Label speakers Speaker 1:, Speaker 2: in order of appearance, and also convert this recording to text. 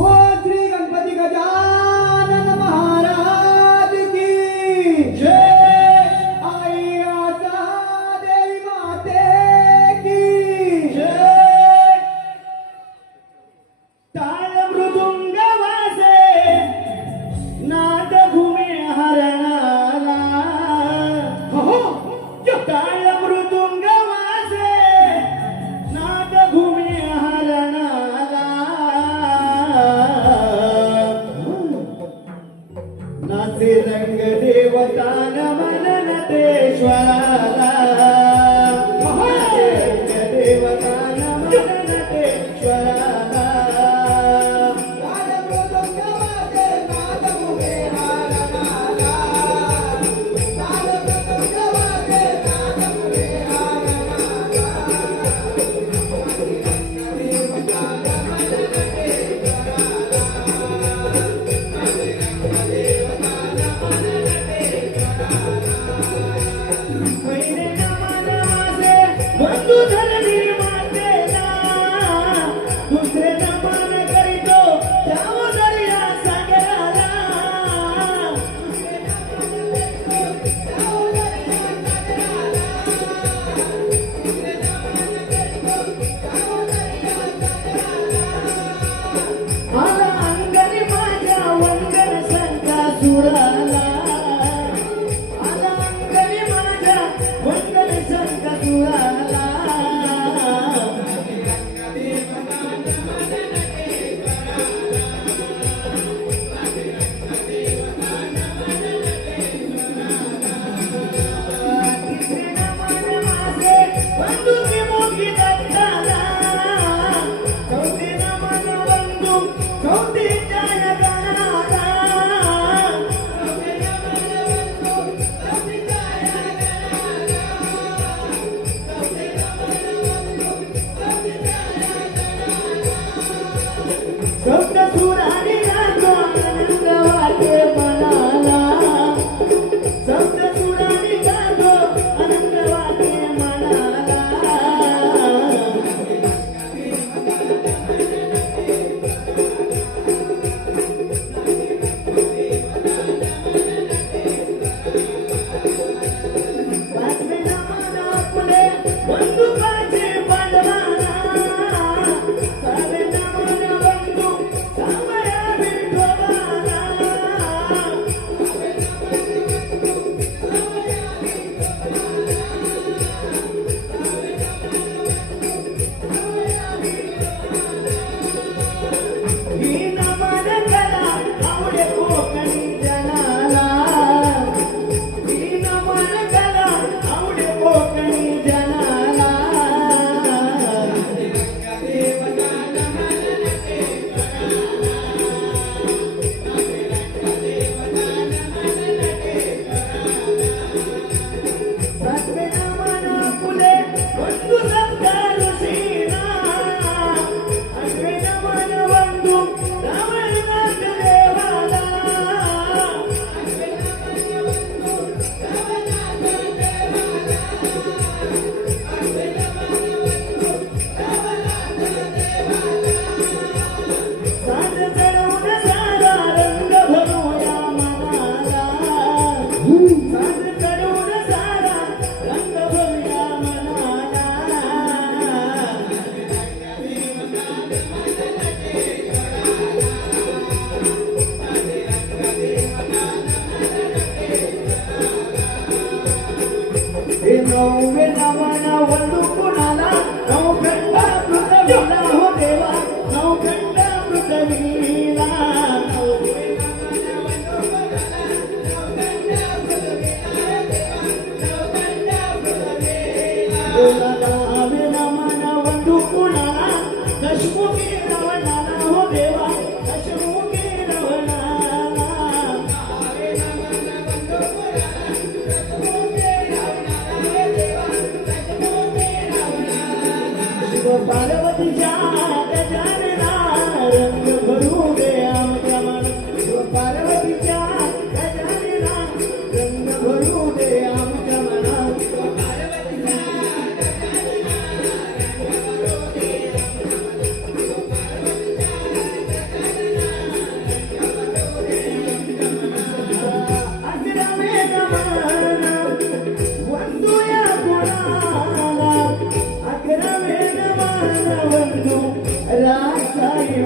Speaker 1: भोजरी गणपति गजा
Speaker 2: नाचे रंग देवता नमन नतेश्वरा Thank. Amen. रासाई